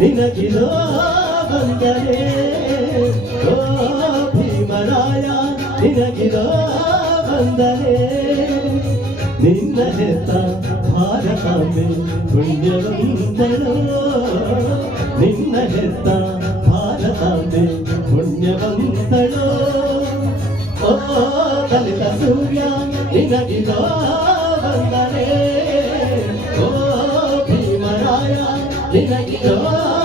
ನಿನಗಿರೋ ಬಂದರೆ ಓ ಭೀಮರಾಯ ನಿನಗಿರೋ ಬಂದರೆ ನಿನ್ನ ಹೆತ್ತ ಭಾರತಾಂಬೆ ಪುಣ್ಯವಂತಳು ನಿನ್ನ ಹೆತ್ತ ಭಾರತಾಂಬೆ ಪುಣ್ಯವಂತಳು ಓ ದಲಿತ ಸೂರ್ಯ ನಿನಗಿರೋ ಬಂದರೆ đến đây nữa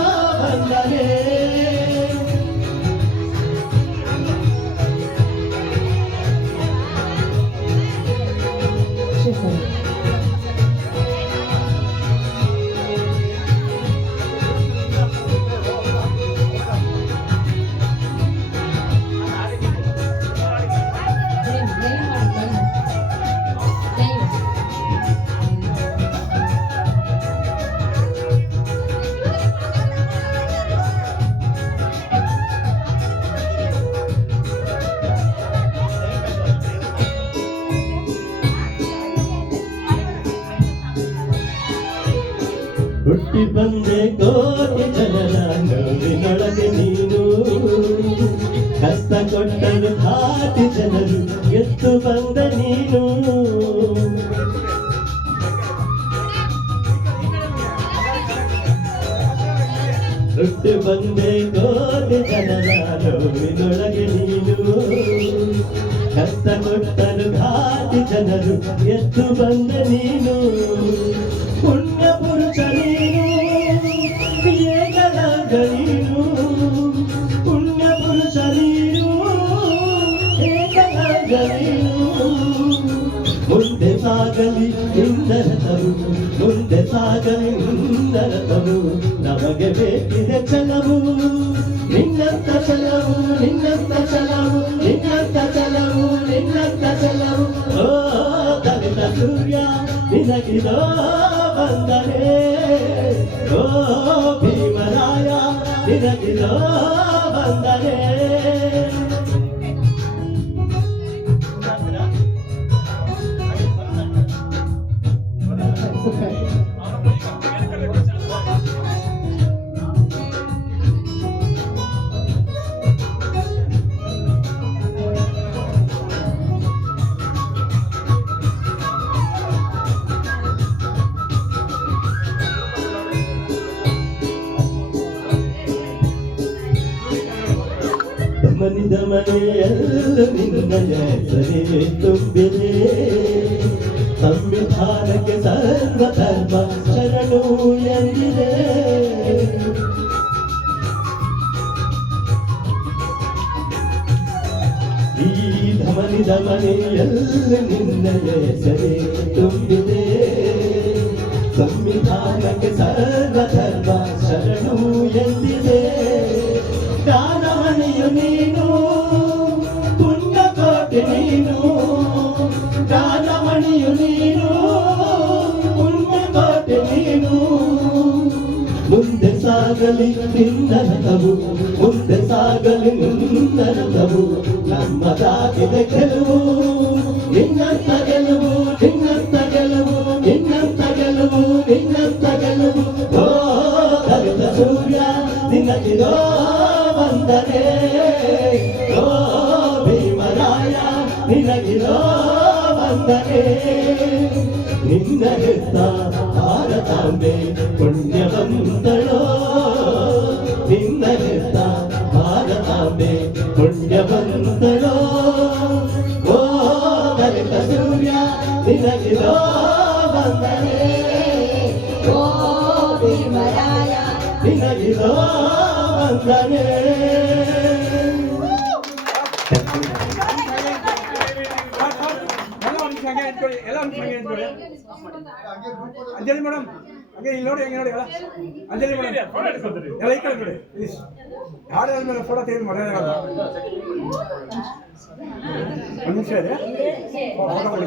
ಹುಟ್ಟಿ ಬಂದೆ ಕೋಟಿ ಜನರ ನೋವಿನೊಳಗೆ ನೀನು ಕಷ್ಟ ಕೊಟ್ಟರು ಹಾಟಿ ಜನರು, ಎತ್ತು ಬಂದ ನೀನು. ಹುಟ್ಟಿ ಬಂದೆ ಕೋಟಿ ಜನರ ನೋವಿನೊಳಗೆ ನೀನು ಕಷ್ಟ ಕೊಟ್ಟರು ಘಾಟಿ ಜನರು, ಎತ್ತು ಬಂದ ನೀನು. ಮುಂದೆ ಸಾಗಲಿ ಇಂದರತರು ಮುಂದೆ ಸಾಗಲಿ ಇಂದರತರು ನಮಗೆ ಬೇಕಿದೆ ಛಲವು ನಿನ್ನಂತ ಛಲವು ನಿನ್ನಂತ ಛಲವು ನಿನ್ನಂತ ಛಲವು ನಿನ್ನಂತ ಛಲವು ಓ ದಲಿತ ಸೂರ್ಯ ನಿನಗಿದೋ ಬಂದರೆ ಓ ಭೀಮರಾಯ ನಿನಗಿದೋ ಬಂದರೆ ಮನಿದ ಮನೆಯಲ್ಲ ನಿನ್ನಯ ಹೆಸರೇ ತುಂಬಿದೆ ಸಂವಿಧಾನಕ್ಕೆ ಸರ್ವ ಧರ್ಮ ಶರಣು ಎಂದಿದೆ ಈ ಧಮನಿದ ಮನೆಯಲ್ಲ ನಿನ್ನಯ ಹೆಸರೇ ತುಂಬಿದೆ ಸಂವಿಧಾನಕ್ಕೆ ಸರ್ವ ಧರ್ಮ ಶರಣು ಎಂದಿದೆ ಸಾಗಲಿ ನಿಂದನತವು, ಮುಂದೆ ಸಾಗಲಿ ನಿಂದನತವು ನಮ್ಮದಾಗಿದೆ ಗೆಲುವು ನಿನ್ನಂತ ಗೆಲುವು ನಿನ್ನಂತ ಗೆಲುವು ನಿನ್ನಂತ ಗೆಲುವು ನಿನ್ನಂತ ಗೆಲುವು. ಓ ದಲಿತ ಸೂರ್ಯ, ನಿನಗಿರೋ ಬಂದರೆ ಓ, ಭೀಮರಾಯ, ನಿನಗಿರೋ ಬಂದರೆ ನಿನ್ನ ಹೆತ್ತ ಭಾರತಾಂಬೆ வந்தனே அஞ்சலி மேடம் அங்கே இல்லோட எங்களோட அஞ்சலி மேடம். லைக் கொடு ப்ளீஸ் யார் யார் மேல ஃபோட்டோ தேடி மரியாதை ஒரு நிமிஷம் இரு. ஃபோட்டோ கொடு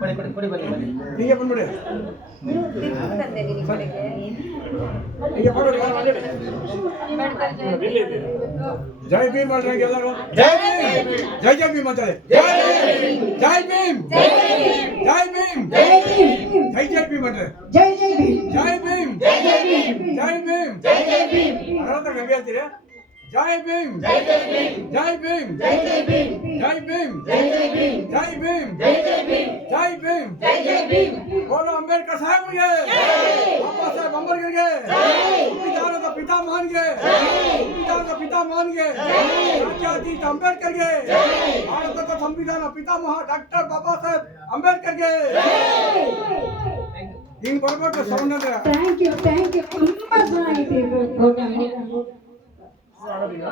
ಕೊಡಿ ಕೊಡಿ ಕೊಡಿ ಬನ್ನಿ ಬನ್ನಿ ಹೀಗೆ ಬಂದ್ಬಿಡಿ ತಂದೆ ನಿನ್ನ ಕಡೆಗೆ ಹೀಗೆ ಮಾಡ್ಬಿಡಿ ಜೈ ಭೀಮ್ ಮಾಡ್ರಿ ಎಲ್ಲರೂ ಜೈ ಜೈ ಜೈ ಭೀಮ್ ಅಂತಾರೆ ಜೈ ಭೀಮ್ ಜೈ ಭೀಮ್ ಜೈ ಜೈ ಭೀಮ್ ಅಂದ್ರೆ ಜೈ ಜೈ ಭೀಮ್ ಜೈ ಭೀಮ್ ಜೈ ಭೀಮ್ ಜೈ ಭೀಮ್ ಅರ್ಥ ಹಂಗೆ ಹೇಳ್ತೀರಿ ಜೈ ಭೀಮ್ ಜೈ ಭೀಮ್ ಜೈ ಭೀಮ್ ಜೈ ಭೀಮ್ ಜೈ ಭೀಮ್ ಬೋಲೋ ಅಂಬೇಡ್ಕರ್ ಸಾಹೇಬ್ರಿಗೆ ಬಾಬಾ ಸಾಹೇಬ್ ಅಂಬೇಡ್ಕರ್ಗೆ ಸಂವಿಧಾನದ ಪಿತಾಮಹನ್ಗೆ ಸಂವಿಧಾನದ ಪಿತಾಮಹನ್ಗೆ ರಾಜ್ಯಾತೀತ ಅಂಬೇಡ್ಕರ್ಗೆ ಭಾರತದ ಸಂವಿಧಾನ ಪಿತಾಮಹ ಡಾಕ್ಟರ್ ಬಾಬಾ ಸಾಹೇಬ್ ಅಂಬೇಡ್ಕರ್ಗೆ ಹಿಂಗ್ ಬರ್ಬೇಕು ಸೌಂಡ್ ಅಂದ್ರೆ ಥ್ಯಾಂಕ್ ಯು ಥ್ಯಾಂಕ್ ಯು ತುಂಬಾ ಚೆನ್ನಾಗಿದೆ ஆகுதுங்க